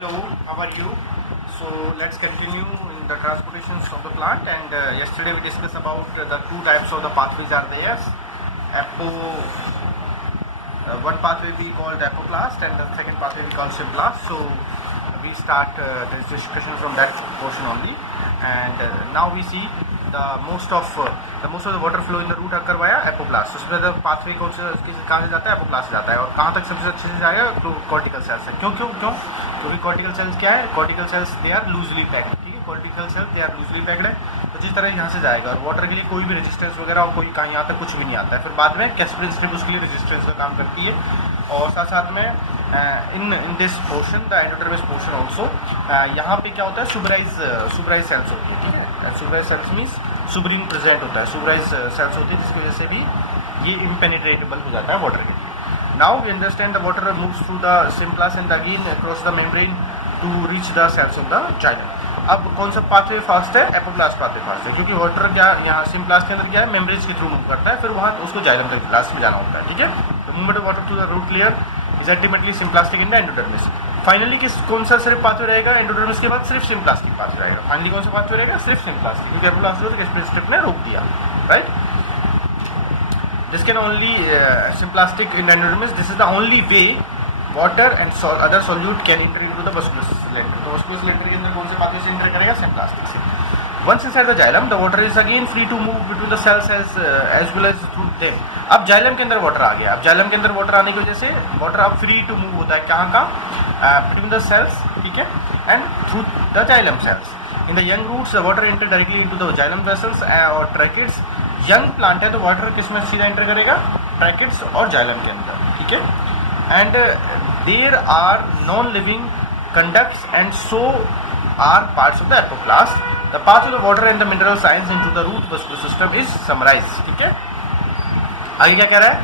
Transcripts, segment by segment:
Hello, how are you? So let's continue in the transportations of the plant. And yesterday we discussed about the two types of the pathways are there. One pathway we called apoplast and the second pathway we called symplast. So we start this discussion from that portion only. And now we see the most of the water flow in the root occur via apoplast. उसमें the pathway कौन से कहाँ से जाता है? apoplast से जाता है. और कहाँ तक सबसे अच्छे से जाएगा? cortical cells से. क्यों? क्योंकि cortical cells क्या है? cortical cells they are loosely packed. ठीक है, cortical cells they are loosely packed है. तो जिस तरह यहाँ से जाएगा और वाटर के लिए कोई भी रेजिस्टेंस वगैरह और कोई कहीं यहाँ तक कुछ भी नहीं आता है. फिर बाद में कैस्परिन स्ट्रिप उसके लिए रेजिस्टेंस का काम करती है. और साथ साथ में in this portion the endodermis portion also यहाँ पे क्या होता है? सुबराइज सेल्स होती है. ठीक है, सुबराइज सेल्स मीन्स सुबरिंग प्रेजेंट होता है. सुबराइज सेल्स होती है जिसकी वजह से भी ये इम्पेनिट्रेटेबल हो जाता है वाटर के लिए. Now we understand the water moves through the symplast and again cross the membrane to reach the cells of the xylem. अब कौन सा पाथवे फास्ट है? एपोप्लास्ट पाथवे फास्ट है, क्योंकि वाटर क्या यहाँ सिम्प्लास्ट के अंदर क्या है? मेम्ब्रेन के थ्रू मूव करता है, फिर वहाँ उसको जाइलम तक लास्ट में जाना होता है. ठीक है, the movement of water through the root layer is ultimately symplastic in the endodermis. Finally कौन सा सिर्फ पाथवे रहेगा? एंडोडर्मिस के बाद सिर्फ सिम्प्लास्टिक पाथवे रहेगा. फाइनली कौन सा पाथवे रहेगा? सिर्फ सिम्प्लास्टिक, क्योंकि एपोप्लास्ट कैस्परिन स्ट्रिप ने रोक दिया. Right, this can only symplastic in endodermis. This is the only way water and other solute can enter into the vascular cylinder. तो vascular cylinder के अंदर कौन से पाथवे से एंटर करेगा? सिम्प्लास्टिक से. Once inside the xylem, the water is again free to move between the cells as well as through them. अब xylem के अंदर वाटर आ गया. अब जाइलम के अंदर वाटर आने की वजह से वाटर अब फ्री टू मूव होता है. कहाँ का? between the cells. ठीक है, and through the xylem cells. In the young roots, the water enter directly into the xylem vessels or tracheids. Young plant है तो वाटर किस में सीधा एंटर करेगा? ट्रैकेट्स और जाइलम के अंदर. ठीक है, and there are non living conducts and so are parts of the apoplast. The path of the water and the mineral science into the root vascular system is summarised. ठीक है, आगे क्या कह रहा है?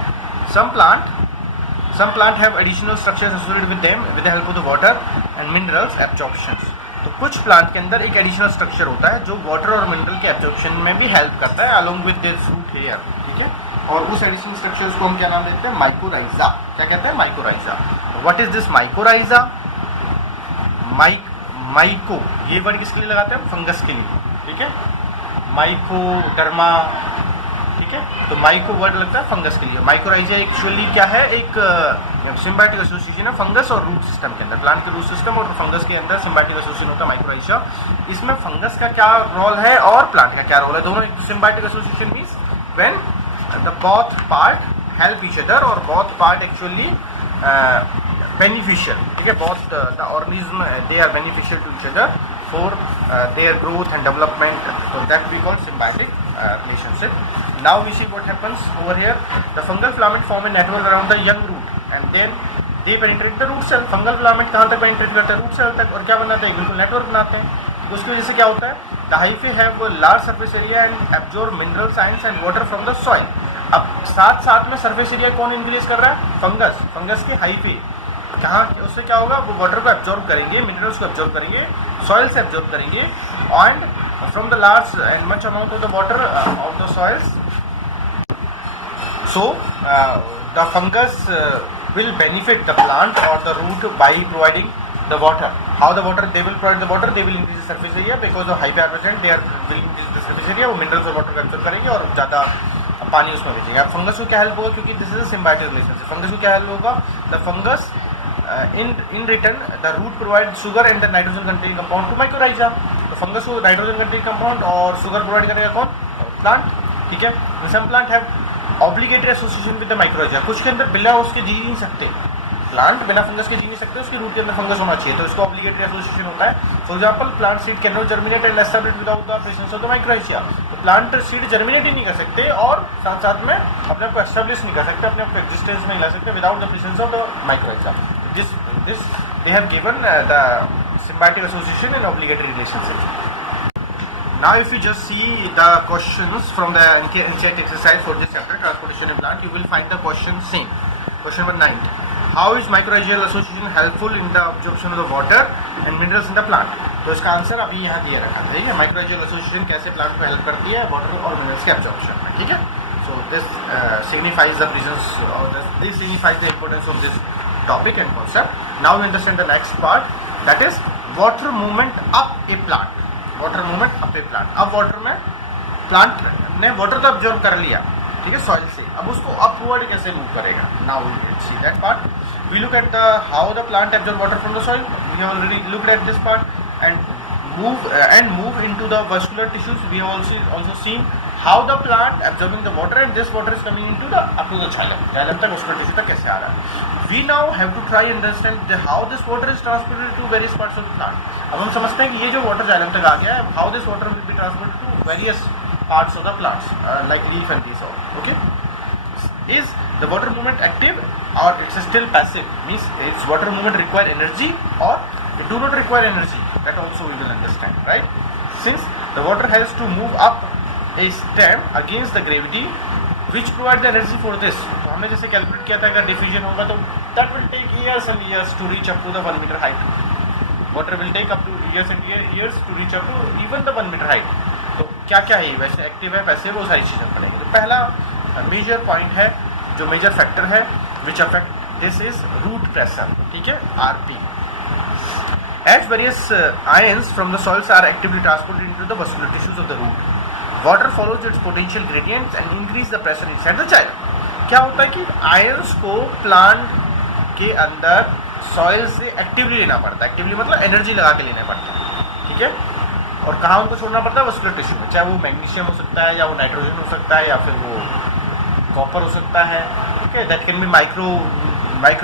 some plant have additional structures associated with them with the help of the water and minerals absorptions. तो कुछ plant के अंदर एक एडिशनल स्ट्रक्चर होता है जो वाटर और मिनरल के एब्जॉर्प्शन में भी हेल्प करता है along with this root hair. ठीक है, और उस एडिशनल स्ट्रक्चर्स को हम क्या नाम देते हैं? माइकोराइजा. क्या कहते हैं? Mycorrhiza. What is this mycorrhiza? Myco ये वर्ड किसके लिए लगाते हैं? फंगस के लिए. ठीक है, माइकोडर्मा. ठीक है, तो माइको वर्ड लगता है फंगस के लिए. माइकोराइजा एक्चुअली क्या है? एक सिम्बायोटिक एसोसिएशन है फंगस और रूट सिस्टम के अंदर. प्लांट के रूट सिस्टम और फंगस के अंदर सिम्बायोटिक एसोसिएशन होता है माइकोराइजा. इसमें फंगस का क्या रोल है और प्लांट का क्या रोल है? दोनों एक symbiotic association means when the both part help each other और बोथ पार्ट एक्चुअली बेनिफिशियल. ठीक है, both the organism they are beneficial to each other for their growth and development. So that we call symbiotic relationship. Now we see what happens over here. The fungal filament form a network around the young root and then they penetrate the root cell. Fungal filament कहाँ तक penetrate करते हैं? Root cell तक. और क्या बनाते हैं? बिल्कुल नेटवर्क बनाते हैं. तो उसकी वजह से क्या होता है? The hyphae have a large surface area and absorb mineral ions and water from the soil. अब साथ में surface area कौन इंक्रीज कर रहा है? फंगस के hyphae. कहाँ? उससे क्या होगा? वो वाटर को एब्जॉर्ब करेंगे, मिनरल्स को एब्जॉर्ब करेंगे, सॉइल से एब्जॉर्ब करेंगे and from the large and much amount of the water of the soils. So the fungus will benefit the plant or the root by providing the water. How the water? They will provide the water. They will increase the surface area because of hyphae are present. They are will increase the surface area. वो minerals और water को absorb करेंगे और ज़्यादा पानी उसमें भेजेंगे. अब फंगस को क्या हेल्प होगा? क्योंकि this is a symbiotic relationship. Fungus को क्या हेल्प होगा? The fungus in return the root provides sugar and the nitrogen containing compound to mycorrhiza. तो फंगस को नाइट्रोजन कंटेनिंग कंपाउंड और शुगर प्रोवाइड करेगा कौन? प्लांट. ठीक है, some plant have obligatory association with the mycorrhiza. कुछ के अंदर बिना उसके जी नहीं सकते. प्लांट बिना फंगस के जी नहीं सकते, उसके रूट के अंदर फंगस होना चाहिए, तो इसको ऑब्लिगेटरी एसोसिएशन होता है. For example plant seed can not germinate and establish without the presence of the mycorrhiza. तो प्लांट सीड जर्मिनेट ही नहीं कर सकते और साथ में अपने आप को एस्टैब्लिश नहीं कर सकते, अपने आप को एग्जिस्टेंस में ला सकते without the presence of the mycorrhiza. This they have given the symbiotic association and obligatory relationship. Now if you just see the questions from the NCERT exercise for this chapter transportation in plant, you will find the question same. Question number 9. How is mycorrhizal association helpful in the absorption of the water and minerals in the plant? तो इसका answer अभी यहाँ दिया रखा है. ठीक है, mycorrhizal association कैसे प्लांट को हेल्प करती है वाटर और मिनरल्स के एब्जॉर्प्शन में. ठीक है, so this signifies the presence or this signifies the importance of this topic and concept. Now we understand the next part. That is water movement up A plant, water movement up A plant. अब water में plant ने water तो observe कर लिया, ठीक है, soil से, अब उसको अपवर्ड कैसे मूव करेगा, now we see that part. We look at the how the plant absorb water from the soil, we have already looked at this part and move into the vascular tissues. We have also seen how the plant absorbing the water and this water is coming into the up to the xylem तक vascular tissue तक कैसे आ रहा है। We now have to try understand how this water is transported to various parts of the plant। अब हम समझते हैं कि ये जो water xylem तक आ गया है, how this water will be transported to various parts of the plants like leaf and these all, okay। Is the water movement active or it's still passive, means its water movement require energy or it do not require energy, that also we will understand, right। Since the water has to move up a stem against the gravity which provide the energy for this, तो हमने जैसे calculate किया था अगर diffusion होगा तो that will take years and years to reach up to the 1 meter height, water will take up to years and years to reach up to even the 1 meter height। तो क्या क्या है वैसे एक्टिव है passive, वो सारी चीज़ें पढ़ेंगे। तो पहला मेजर पॉइंट है, जो मेजर फैक्टर है which affect this is root pressure, ठीक है, RP. As various ions from the soils are actively transported into the vascular tissues of the root, water follows its potential gradients and increase the pressure inside the xylem। क्या होता है कि ions को plant के अंदर soil से actively लेना पड़ता है, एक्टिवली मतलब एनर्जी लगा के लेना पड़ता है, ठीक है, और कहाँ उनको छोड़ना पड़ता है, वस्कुलर टिश्यू में, चाहे वो मैग्नीशियम हो सकता है या वो नाइट्रोजन हो सकता है या फिर वो कॉपर हो सकता है, ठीक है, that can be micro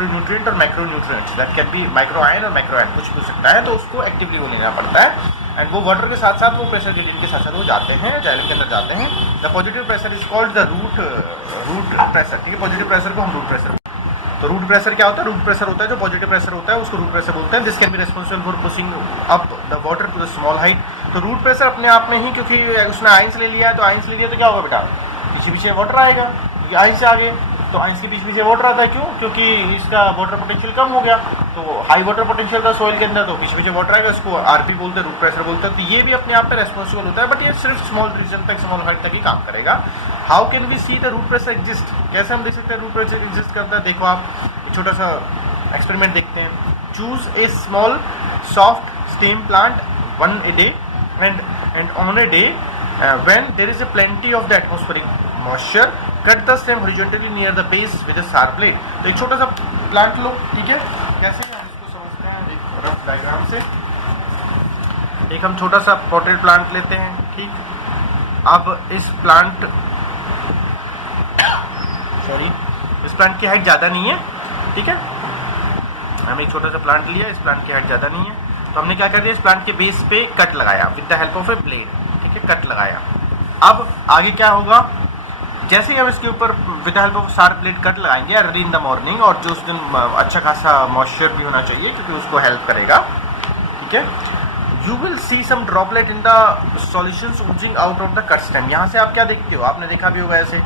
nutrient और macro nutrients, that can be micro ion और मैक्रो आयन, कुछ भी हो सकता है, तो उसको एक्टिवली वो लेना पड़ता है एंड वो वाटर के साथ साथ वो प्रेशर ग्रेडियंट के साथ साथ वो जाते हैं जाइलम के अंदर जाते हैं। The positive pressure is called the root pressure, ठीक है, पॉजिटिव प्रेशर को हम रूट प्रेशर, तो रूट प्रेशर क्या होता है, रूट प्रेशर होता है जो पॉजिटिव प्रेशर होता है उसको रूट प्रेशर बोलते हैं। This can be responsible for pushing up the water to the small height. तो रूट प्रेशर अपने आप में ही, क्योंकि उसने आयंस ले लिया है, तो आयंस ले लिया तो क्या होगा बेटा, पीछे पीछे वाटर आएगा, क्योंकि आयंस से आगे तो आयंस के पीछे पीछे वाटर आता है, क्यों, क्योंकि इसका वाटर पोटेंशियल कम हो गया, तो हाई वाटर पोटेंशियल था सॉइल के अंदर, तो पीछे पीछे वाटर आएगा, इसको आरपी बोलते हैं, रूट प्रेशर बोलते हैं। तो ये भी अपने आप में रेस्पॉन्सिबल होता है, बट ये सिर्फ स्मॉल रीजन तक, स्मॉल हाइट तक ही काम करेगा। How can we see the root pressure exist, कैसे हम देख सकते हैं रूट प्रेशर एग्जिस्ट करता है। देखो आप छोटा सा एक्सपेरिमेंट देखते हैं। Choose a small soft stem plant one a day and on a day when there is a plenty of the atmospheric moisture, cut the stem horizontally near the base with a sharp blade। तो एक छोटा सा plant लो, ठीक है, कैसे हम इसको समझते हैं एक रफ डायग्राम से। एक हम छोटा सा पॉटेड प्लांट लेते हैं, ठीक, अब इस प्लांट इस प्लांट की हाइट ज़्यादा नहीं है, ठीक है, हमने एक छोटा सा प्लांट लिया, इस प्लांट की हाइट ज़्यादा नहीं है, तो हमने क्या कर दिया, इस प्लांट के बेस पे कट लगाया with the help of A blade, cut लगाया। अब आगे क्या होगा, जैसे ही हम इसके ऊपर with help of sharp blade cut लगाएंगे अर्ली इन द मॉर्निंग, और जो उस दिन अच्छा खासा मॉइस्चर भी होना चाहिए क्योंकि उसको हेल्प करेगा, ठीक है, you will see some droplet in the solutions oozing out of the cut stem. यहाँ से आप क्या देखते हो, आपने देखा भी होगा ऐसे,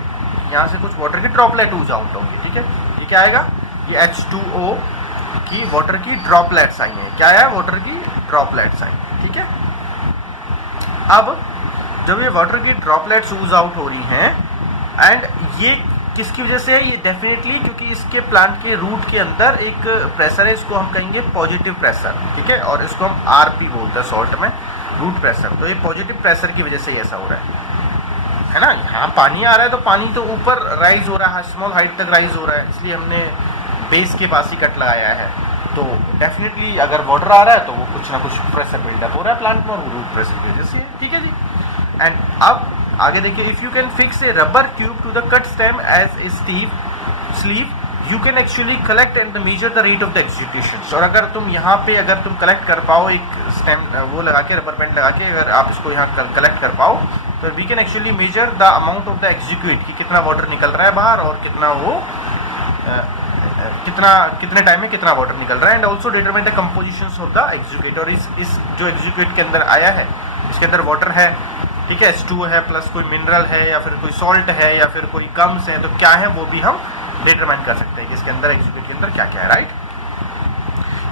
यहाँ से कुछ वाटर की ड्रॉपलेट ओज आउट होंगे, ठीक है, ये क्या आएगा, ये H2O की वाटर की ड्रॉपलेट्स आई हैं, क्या आया, वाटर की ड्रॉपलेट्स आई, ठीक है। अब जब ये वाटर की ड्रॉपलेट्स यूज आउट हो रही हैं एंड ये किसकी वजह से है, ये डेफिनेटली क्योंकि इसके प्लांट के रूट के अंदर एक प्रेशर है, इसको हम कहेंगे पॉजिटिव प्रेशर, ठीक है, और इसको हम आरपी बोलते हैं शॉर्ट में, रूट प्रेशर। तो ये पॉजिटिव प्रेशर की वजह से ही ऐसा हो रहा है ना, यहाँ पानी आ रहा है तो पानी तो ऊपर राइज हो रहा है, स्मॉल हाइट तक राइज हो रहा है, इसलिए हमने बेस के पास ही कट लगाया है। तो डेफिनेटली अगर वाटर आ रहा है तो वो कुछ ना कुछ प्रेशर बिल्डअप हो रहा है प्लांट में, और रूट प्रेशर की वजह से, ठीक है जी। एंड अब आगे देखिए, if you can fix a rubber tube to the cut stem as a sleeve you can actually collect and measure the rate of the execution. और अगर तुम यहाँ पे अगर तुम कलेक्ट कर पाओ एक स्टेम वो लगा के, रबर बैंड लगा के, अगर आप इसको यहाँ कलेक्ट कर पाओ तो we can actually measure the amount of the execute, कि कितना वाटर निकल रहा है बाहर और कितना वो कितने टाइम में कितना वाटर निकल रहा है, and also determine the composition of the execute. और इस जो एग्जीक्यूट के अंदर आया है इसके अंदर वाटर है, ठीक है, H2 है प्लस कोई मिनरल है या फिर कोई सॉल्ट है या फिर कोई गम्स है, तो क्या है वो भी हम डिटरमाइन कर सकते हैं कि इसके अंदर एग्जीक्यूट के अंदर क्या क्या है, right.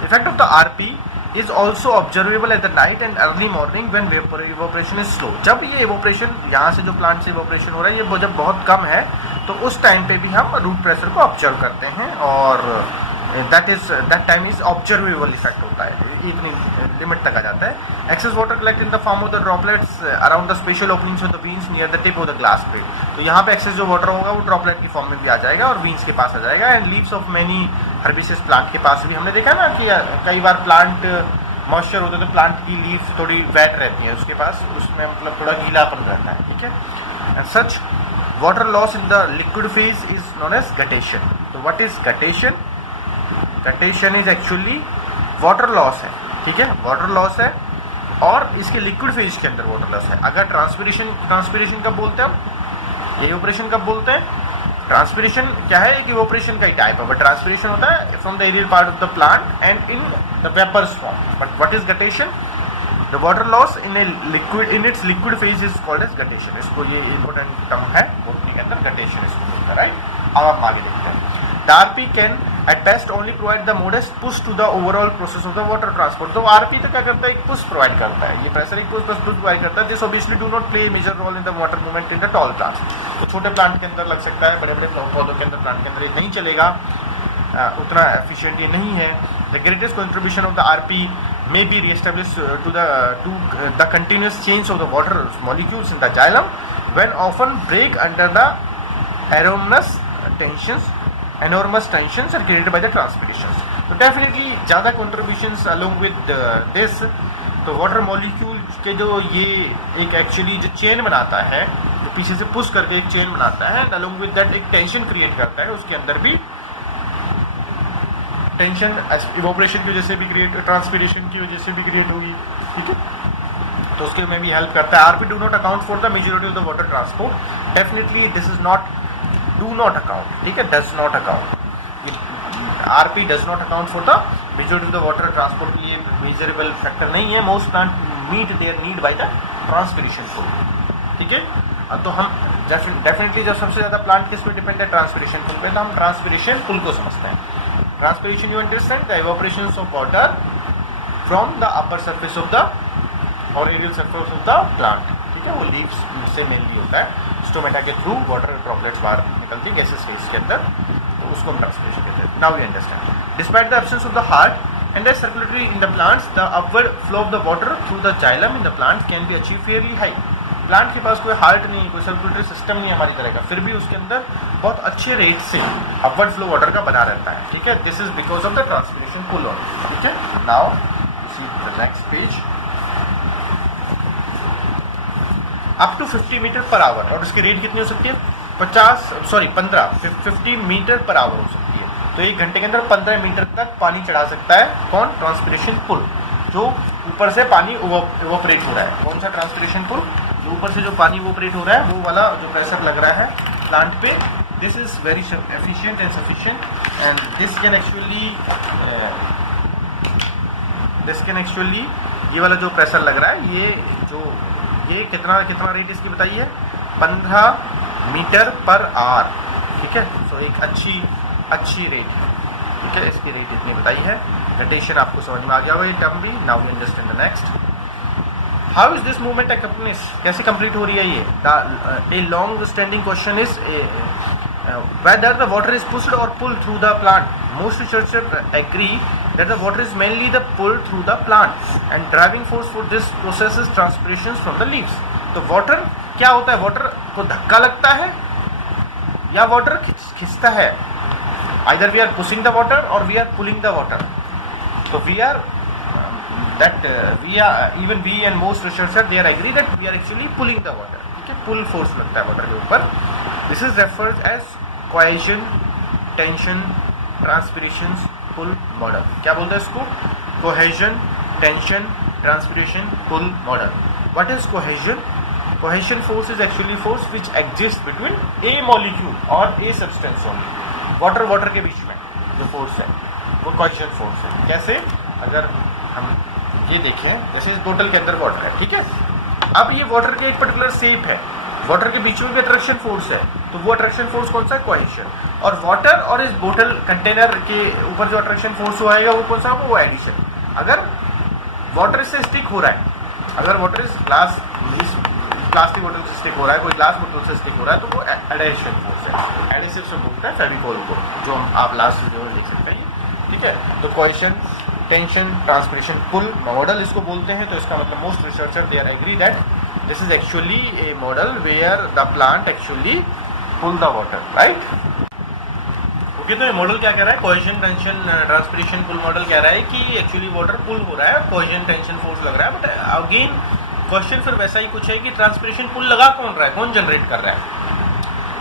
Effect of the RP is also observable at the night and early morning when evaporation is slow. जब ये इवोपरेशन यहाँ से जो प्लांट से इवोपरेशन हो रहा है ये जब बहुत कम है तो उस टाइम पे भी हम रूट प्रेशर को ऑब्जर्व करते हैं, और that time is observable effect होता है, एक लिमिट तक आ जाता है. Excess water collect in the form of the droplets around the special openings of the beans near the tip of the glass plate. तो यहाँ पे एक्सेस जो वाटर होगा वो ड्रॉपलेट की फॉर्म में भी आ जाएगा और बीन्स के पास आ जाएगा. And leaves of many herbaceous plant के पास भी हमने देखा ना कि कई बार प्लांट मॉइस्चर होता है तो प्लांट की लीव्स थोड़ी वेट रहती है उसके पास, उसमें मतलब थोड़ा गीलापन रहता है. ठीक है. And such water loss in the liquid phase is known as guttation. तो what is guttation? Guttation is actually water loss है. ठीक है, वाटर लॉस है और इसके लिक्विड फेज के अंदर वाटर लॉस है. अगर ट्रांसपिरेशन कब बोलते हैं हम, इवेपोरेशन कब बोलते हैं? ट्रांसपिरेशन क्या है, एक इवेपोरेशन का ही टाइप है, बट ट्रांसपिरेशन होता है from the aerial part of the plant and in the vapours form. But what is guttation? The water loss in a liquid in its liquid phase is called as guttation. इसको ये important term है botany के अंदर, guttation इसको बोलते हैं. Right. अब हम आगे देखते हैं. The RP can at best only provide the modest push to the overall process of the water transport. तो RP तो क्या करता है, एक पुश प्रोवाइड करता है, ये प्रेशर एक पुश प्रोवाइड करता है. This obviously do not play major role in the water movement in the tall plants. तो छोटे प्लांट के अंदर लग सकता है, बड़े बड़े पौधों के अंदर, प्लांट के अंदर ये नहीं चलेगा, उतना एफिशिएंट ये नहीं है. The greatest contribution of the RP may be reestablished to the continuous change of the water molecules in the xylem when often break under the enormous tensions are created by the transpirations. तो definitely ज़्यादा contributions along with this. तो water molecule के जो ये एक actually जो chain बनाता है, जो पीछे से पुश करके एक चेन बनाता है, along with that एक टेंशन क्रिएट करता है, उसके अंदर भी टेंशन इवोपरेशन की वजह से भी क्रिएट, ट्रांसपिरेशन की वजह से भी क्रिएट होगी. ठीक है, तो उसके में भी हेल्प करता है. RP do not account for the majority of the water transport. Definitely this is not do not account. ठीक है, does not account. RP does not account for the majority of the water transport. ये measurable factor नहीं है. Most plant meet their need by the transpiration pull. ठीक है, तो हम definitely जब सबसे ज़्यादा प्लांट किस पे डिपेंड है, ट्रांसपिरेशन पुल पे, तो हम ट्रांसपिरेशन पुल को समझते हैं. Transpiration you understand the evaporation of water from the upper surface of the और aerial surface of the plant. ठीक है, वो लीव्स से मेनली होता है. स्टोमेटा के थ्रू वाटर ड्रॉपलेट्स बाहर निकलती है गैसेस फेज के अंदर, तो उसको हम ट्रांसपिरेशन कहते हैं. Now we understand. Despite the absence of the heart and the circulatory in the plants, the upward flow of the water through the xylem in the plant can be achieve fairly high. Plant के पास कोई heart नहीं, कोई circulatory system नहीं हमारी तरह का, फिर भी उसके अंदर बहुत अच्छे रेट से अपवर्ड फ्लो वाटर का बना रहता है. ठीक है, this is because of the transpiration pull on. ठीक है, now see the next page. Up to 50 metre per hour, और इसकी रेट कितनी हो सकती है, 50 मीटर पर आवर हो सकती है. तो एक घंटे के अंदर 15 मीटर तक पानी चढ़ा सकता है. कौन? ट्रांसपिरेशन पुल, जो ऊपर से पानी इवोपरेट हो रहा है. कौन सा ट्रांसपिरेशन पुल? जो ऊपर से जो पानी इवोपरेट हो रहा है, वो वाला जो प्रेशर लग रहा है प्लांट पे. This is very efficient and sufficient and this can actually ये वाला जो प्रेशर लग रहा है, ये कितना रेट इसकी बताइए, 15 मीटर पर आवर. ठीक है, सो एक अच्छी रेट है. ठीक है, इसकी रेट इतनी बताई है. गटेशन आपको समझ में आ गया होगा ये टर्म भी. Now we understand the next. How is this movement accomplish, कैसे कंप्लीट हो रही है ये. A long standing question is whether the water is pushed or pulled through the plant. Most researchers agree that the water is mainly the pull through the plant and driving force for this process is transpiration from the leaves. तो water क्या होता है, water को धक्का लगता है या water खिंचता है. Either we are pushing the water or we are pulling the water. So even we and most researchers they are agree that we are actually pulling the water. ठीक है, पुल फोर्स लगता है वाटर के ऊपर. This is referred as cohesion, tension, transpiration, pull model. क्या बोलते हैं इसको? Cohesion, tension, transpiration, pull model. What is cohesion? Cohesion force is actually force which exists between a molecule or a substance only. Water के बीच में जो force है वो cohesion force है. कैसे? अगर हम ये देखें, जैसे इस बोतल के अंदर वाटर है. ठीक है, अब ये वाटर के एक पर्टिकुलर शेप है, वाटर के बीच में भी अट्रैक्शन फोर्स है, तो वो अट्रैक्शन फोर्स कौन सा है? कोहेशन. और वाटर और इस बोतल कंटेनर के ऊपर जो अट्रैक्शन फोर्स आएगा वो कौन सा होगा? वो एडिशन. अगर वाटर इससे स्टिक हो रहा है, अगर वाटर इस प्लास्टिक बोतल से स्टिक हो रहा है, कोई ग्लास बोतल से स्टिक हो रहा है, तो वो एडिशन फोर्स है. एडिसिव से बोलते हैं फेविकोल को, जो आप लास्ट जो देख सकते हैं. ठीक है। तो cohesion, tension, transpiration, pull model इसको बोलते हैं। तो इसका मतलब most researcher they are agree that this is actually a model where the plant actually pull the water, right. Okay, तो ये मॉडल क्या कह रहा है, cohesion, tension, transpiration, pull model कह रहा है कि एक्चुअली वाटर पुल हो रहा है, कोहेशन, टेंशन, फोर्स लग रहा है। बट अगेन क्वेश्चन फिर वैसा ही कुछ है कि ट्रांसपिरेशन पुल लगा कौन रहा है, कौन जनरेट कर रहा है।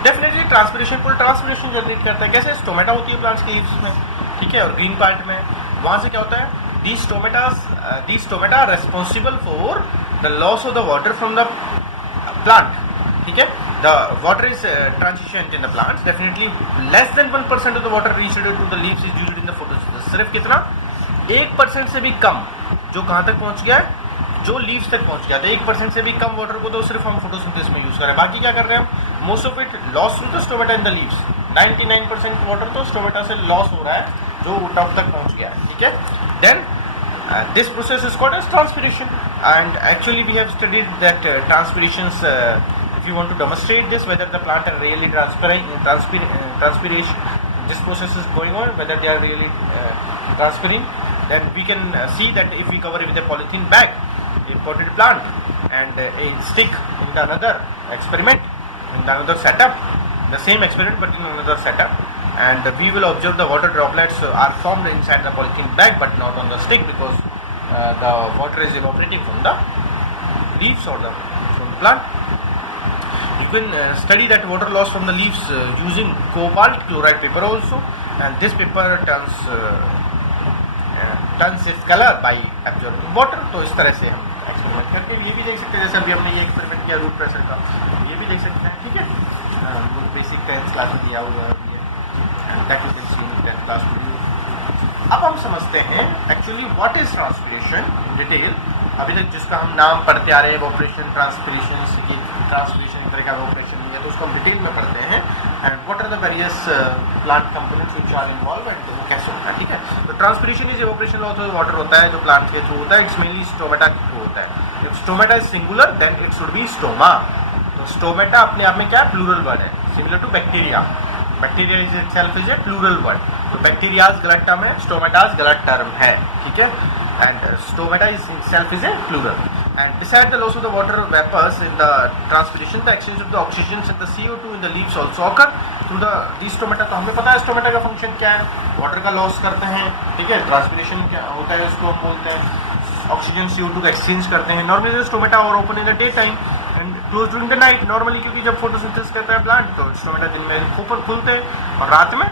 Definitely transpiration pull transpiration generate करता है। कैसे, स्टोमेटा होती है प्लांट्स के लीव्स में, ठीक है, और ग्रीन पार्ट में वहाँ से क्या होता है, these stomata are responsible for the loss of the water from the plant, ठीक है। the water is transitioned in the plants, definitely less than 1% of the water reached to the leaves is used in the photosynthesis। सिर्फ कितना, 1% से भी कम जो कहाँ तक पहुँच गया है, जो लीव्स तक पहुँच गया था। 1% से भी कम वाटर को तो सिर्फ हम फोटोसिंथेसिस में यूज कर रहे हैं, बाकी क्या कर रहे हैं हम, most of it loss to the stomata in the leaves. 99% water तो स्टोमेटा से लॉस हो रहा है जो टॉप तक पहुँच गया है, ठीक है। Then this process is called as transpiration, and actually we have studied that transpirations, if you want to demonstrate this, whether the plant are really transpiration, this process is going on, whether they are really transpiring, then we can see that if we cover it with a polythene bag, a potted plant, and a stick in the another experiment, in the another setup, the same experiment but in another setup, and we will observe the water droplets are formed inside the polythene bag but not on the stick, because the water is evaporating from the leaves or from the plant. You can study that water loss from the leaves using cobalt chloride paper also, and this paper turns its color by absorbing water। तो इस तरह से हम experiment करके ये भी देख सकते हैं, जैसे अभी हमने ये एक्सपेरिमेंट किया रूट प्रेशर का, ये भी देख सकते हैं, ठीक है। बेसिक 10th क्लास में दिया हुआ है, and that is in 10th class video. अब हम समझते हैं actually what is transpiration in detail. अभी तक जिसका हम नाम पढ़ते आ रहे हैं, ऑपरेशन ट्रांसपिरेशन, ट्रांसपिरेशन तरह का ऑपरेशन है, तो उसको हम डिटेल में पढ़ते हैं, and what are the various plant components which are involve, and वो कैसे होता है, ठीक है। तो transpiration is evaporation loss of water होता है जो प्लांट के थ्रू होता है, इट्स मेनली स्टोमेटा के थ्रू होता है। If stomata is singular then it should be stoma. तो स्टोमेटा अपने आप में क्या प्लूरल वर्ड है, similar to bacteria. Bacteria is itself is a plural word, तो बैक्टीरियाज गलत टर्म है, स्टोमेटाज गलत टर्म है, ठीक है। And stomata is itself is a plural, and beside the loss of the water vapors in the transpiration, the exchange of the oxygens and the CO2 in the leaves also occur through these stomata। तो हमें पता है stomata का function क्या है, water का loss करते हैं, ठीक है। ट्रांसपिरेशन क्या होता है उसको हम बोलते हैं, ऑक्सीजन CO2 का एक्सचेंज करते हैं। नॉर्मली स्टोमेटा और open in the day time and close during the night, normally क्योंकि जब फोटोसिंथेसिस करता है प्लांट तो स्टोमेटा दिन में ओपन खुलते हैं और रात में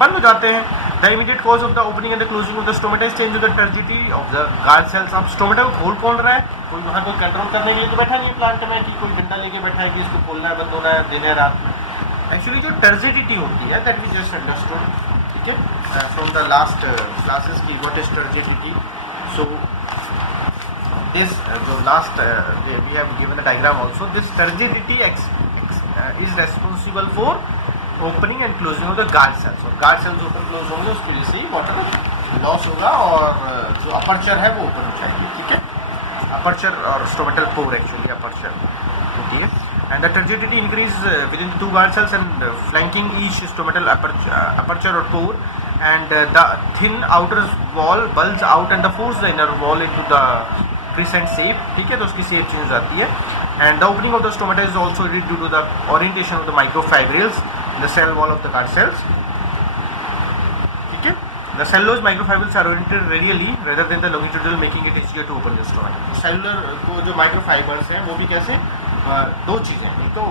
बंद हो जाते हैं। The immediate cause of the opening and the closing of the stomata is change of the turgidity of the guard sales. अब स्टोमेटा को खोल कौन रहा है, कोई वहाँ कोई कंट्रोल करने के लिए तो बैठा नहीं है प्लांट में कि कोई डंडा लेके बैठा है कि इसको खोलना है, बंद होना है, दिन है रात में। एक्चुअली जो टर्जिडिटी होती है दैट वी जस्ट अंडरस्टूड, ठीक है, फ्रॉम द लास्ट क्लासेस की what is turgidity. So this जो last we have given a diagram also, this turgidity is responsible for opening and closing of the guard cells, और guard cells open close होंगे उसकी वजह से ही water loss होगा और जो अपर्चर है वो ओपन हो जाएगी, ठीक है। अपर्चर और स्टोमेटल पोर एक्चुअली अपर्चर होती है, and the turgidity increase within the two guard cells and flanking each stomatal aperture or pore, and the thin outer wall bulges out and force the inner wall into the crescent shape, ठीक है। तो उसकी shape change हो जाती है, and the opening of the stomata is also due to the orientation of the microfibrils the cell wall of the guard cells, ठीक है। The cellulose microfibrils are oriented radially rather than the longitudinal, making it easier to open the stomata. Cellular को जो माइक्रोफाइबर्स हैं वो भी कैसे, दो चीज़ें, एक तो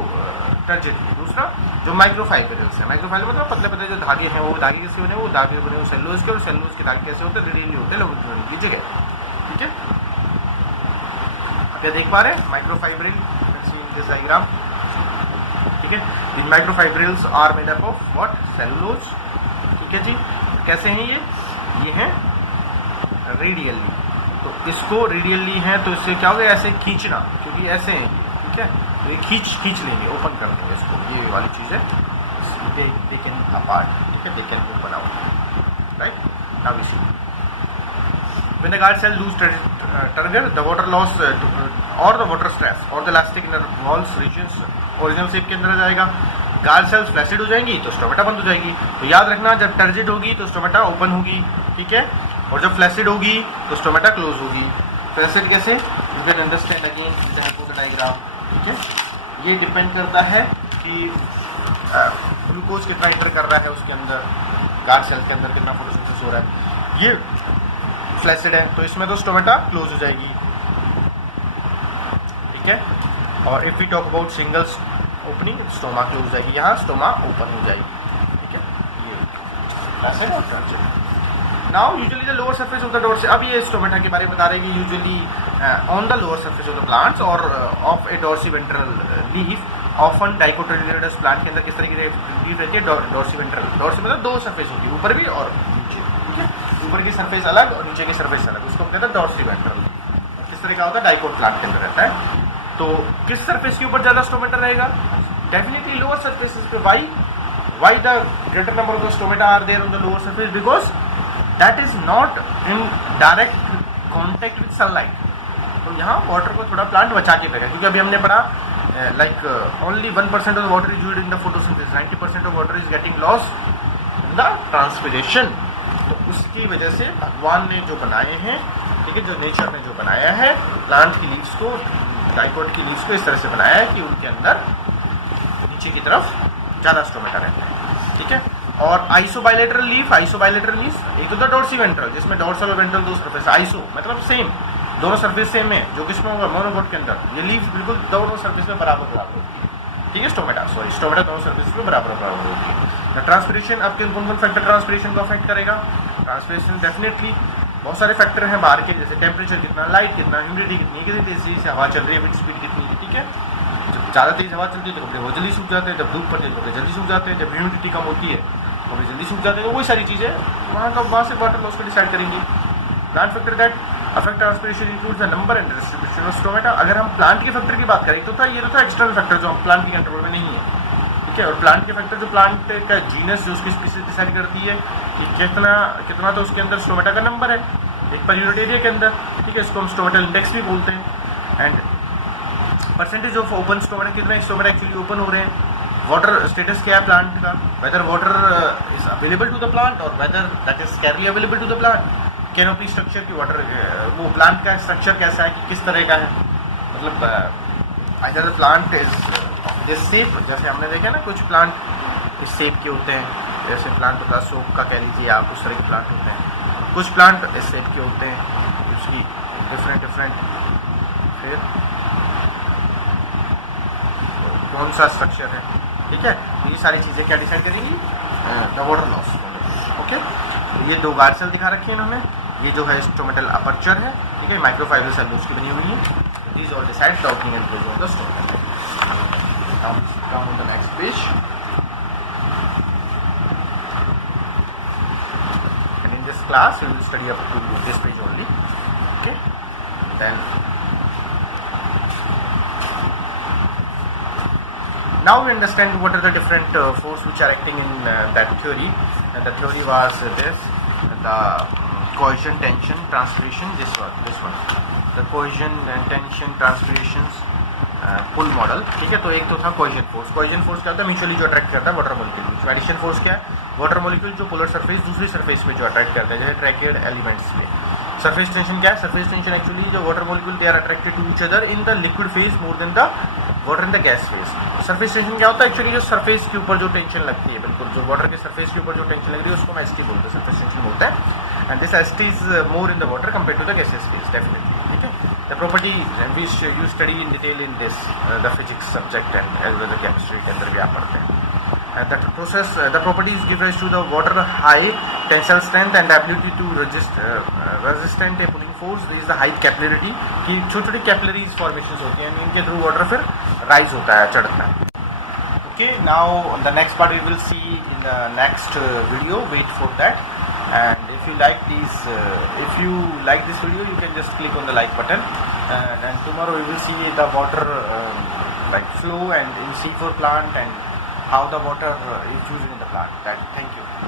टर्जिडिटी, दूसरा जो माइक्रोफाइब्रिल्स है। माइक्रोफाइबर मतलब पतले पतले जो धागे हैं, वो धागे कैसे बने, वो धागे बने वो सेलुलोज के, और सेलुलोज के धागे कैसे होते हैं, रेडियली होते हैं लॉन्गिट्यूडनल की जगह, ठीक है। क्या देख पा रहे हैं, माइक्रोफाइब्रिल इन दिस डायग्राम, ठीक है। इन microfibrils are made up of what, cellulose, ठीक है जी। कैसे हैं ये हैं रेडियली, तो इसको रेडियली है तो इससे क्या होगा, ऐसे खींचना, क्योंकि ऐसे हैं, ठीक है, ये खींच लेंगे, ओपन कर देंगे इसको, ये वाली चीज़ है, दे कैन अपार्ट, ठीक है, they can open out, right. Now we see when the guard cell lose turgor, the water loss or the water stress or the elastic inner walls regions original shape के अंदर आ जाएगा। Guard cells flaccid हो जाएंगी तो stomata बंद हो जाएगी। तो याद रखना, जब टर्जिड होगी तो स्टोमेटा ओपन होगी, ठीक है। और जब फ्लैसिड होगी तो स्टोमेटा क्लोज होगी। फ्लैसिड कैसे, you can understand again with the help of the diagram, ठीक है। ये डिपेंड करता है कि ग्लूकोज कितना इंटर कर रहा है उसके अंदर, गार्ड सेल के अंदर कितना फोटोसिंथेसिस हो रहा है। ये फ्लैसिड है तो इसमें तो स्टोमेटा क्लोज हो जाएगी, ठीक है। और if we talk about single opening, stoma close हो जाएगी, यहाँ स्टोमा ओपन हो जाएगी, ठीक है। ये फ्लैसिड और flaccid. Now usually the lower surface of the dorsi, अब ये स्टोमेटा के बारे में बता रहे हैं कि usually on the lower surface of the plants और of a dorsiventral leaf often dicotyledonous plant के अंदर किस तरह की लीफ रहती है, डोर्सीवेंट्रल। डोर्सी मतलब दो सरफेस होती है, ऊपर भी और नीचे, ठीक है। ऊपर की सरफेस अलग और नीचे की सरफेस अलग, उसको कहते हैं डोर्सीवेंट्रल। किस तरह का होता है, डाइकोट प्लांट के अंदर रहता है। तो किस सरफेस के ऊपर ज़्यादा स्टोमेटा रहेगा, डेफिनेटली लोअर सरफेस पे। Why the greater number of the stomata are there on the lower surface, because that is not in direct contact with sunlight. तो यहाँ वाटर को थोड़ा प्लांट बचा के रखेगा, क्योंकि अभी हमने पढ़ा like only 1% of the water is used in the photosynthesis, 90% of water is getting loss in the transpiration. तो उसकी वजह से भगवान ने जो बनाए हैं, ठीक है, जो नेचर ने जो बनाया है प्लांट की लीव्स को, डाइकोट की लीव्स को इस तरह से बनाया है कि उनके अंदर नीचे की तरफ ज़्यादा स्टोमेटा रहता है, ठीक है। और आइसोबाइलेटरल लीफ, आइसोबाइलेटरल लीफ एक तो था डोर्सीवेंट्रल, जिसमें डोर्सल और वेंट्रल दो सरफेस, आइसो मतलब सेम, दोनों सरफेस सेम है, जो किसमें होगा, मोनोकोट के अंदर। ये लीफ बिल्कुल दोनों सरफेस में बराबर होती है, ठीक है। स्टोमेटा दोनों सरफेस में बराबर होती है। ट्रांसपिरेशन, अब कौन कौन फैक्टर ट्रांसपिरेशन को अफेक्ट करेगा, ट्रांसपिरेशन डेफिनेटली बहुत सारे फैक्टर हैं बाहर के, जैसे टेम्परेचर कितना, लाइट कितना, ह्यूमिडिटी कितनी, कितनी तेजी से हवा चल रही है, विंड स्पीड कितनी है, ठीक है। जब ज़्यादा तेज हवा चलती है तो कपड़े बहुत जल्दी सूख जाते हैं, जब धूप पड़ती है तो कपड़े जल्दी सूख जाते हैं, जब ह्यूमिडिटी कम होती है तो कपड़े जल्दी सूख जाते हैं। तो वही सारी चीज़ें वहाँ से वाटर लॉस को डिसाइड करेंगी। Plant factor that affect transpiration includes the number and distribution of stomata. अगर हम प्लांट के फैक्टर की बात करें तो था ये तो था एक्सटर्नल फैक्टर जो हम प्लांट के कंट्रोल में नहीं है, ठीक है। और प्लांट के फैक्टर जो प्लांट का जीनस जो उसकी स्पीसीज डिसाइड करती है कि कितना तो उसके अंदर स्टोमेटा का नंबर है एक पर यूनिट एरिया के अंदर, ठीक है। इसको हम स्टोमेटल इंडेक्स भी बोलते हैं। And percentage of open stomata, कितने स्टोमेटा एक्चुअली ओपन हो रहे हैं, वाटर स्टेटस क्या है प्लांट का, whether water is available to the plant और whether that is scarcely available to the plant. Canopy structure की वाटर वो प्लांट का स्ट्रक्चर कैसा है कि किस तरह का है, मतलब either the plant is this shape, जैसे हमने देखा ना कुछ प्लांट इस शेप के होते हैं, जैसे प्लांट होता है सोप का कह लीजिए आप, उस तरह के प्लांट होते हैं। कुछ प्लांट इस शेप के होते हैं, उसकी डिफरेंट फिर कौन सा स्ट्रक्चर है, ठीक है। ये सारी चीज़ें क्या डिसाइड करेंगी, द वाटर लॉस, ओके। ये दो गार्ड सेल दिखा रखे हैं इन्होंने, ये जो है स्टोमेटल अपर्चर है, ठीक है, माइक्रोफाइबर सेल्यूलोज की बनी हुई है। These all decide the opening and closing of the stomatal. Now come on the next page, and in this class we will study up to this page only, okay. Then now we understand what are the different forces which are acting in that theory, and the theory was this, the cohesion, tension, transpiration, this one, the cohesion and tension, transpirations, pull model, ठीक है। तो एक तो था cohesion force. Cohesion force क्या होता है, mutually जो अट्रैक्ट करता है वाटर मॉलिक्यूल। एडिशन फोर्स क्या है, वाटर मॉलिक्यूल जो पोलर सरफेस दूसरी सरफेस पे जो अट्रैक्ट करता है, जैसे ट्रैकेड एलिमेंट्स पे। सरफेस टेंशन क्या है, सरफेस टेंशन एक्चुअली जो water molecule they are attracted to each other in the liquid phase more than the water in the gas phase. Surface tension क्या होता है, एक्चुअली जो सरफेस के ऊपर जो टेंशन लगती है, बिल्कुल जो वाटर के सरफेस के ऊपर जो टेंशन लग रही है उसको हम एसटी बोलते हैं, सरफेस टेंशन बोलते हैं। And this ST is more in the water compare to the gases phase, definitely, ठीक है। The property which you study in detail in this the physics subject and as well as the chemistry के अंदर भी आप पढ़ते हैं। And that process, the properties give rise to the water high tensile strength and ability to resistant a pulling force. This is the high capillarity कि छोटी-छोटी capillaries formations होती हैं, इनके through water फिर rise होता है, चढ़ता है। Okay, now the next part we will see in the next video. Wait for that. And if you like this video, you can just click on the like button, and tomorrow we will see the water like flow and in C4 plant and how the water is used in the plant. Thank you.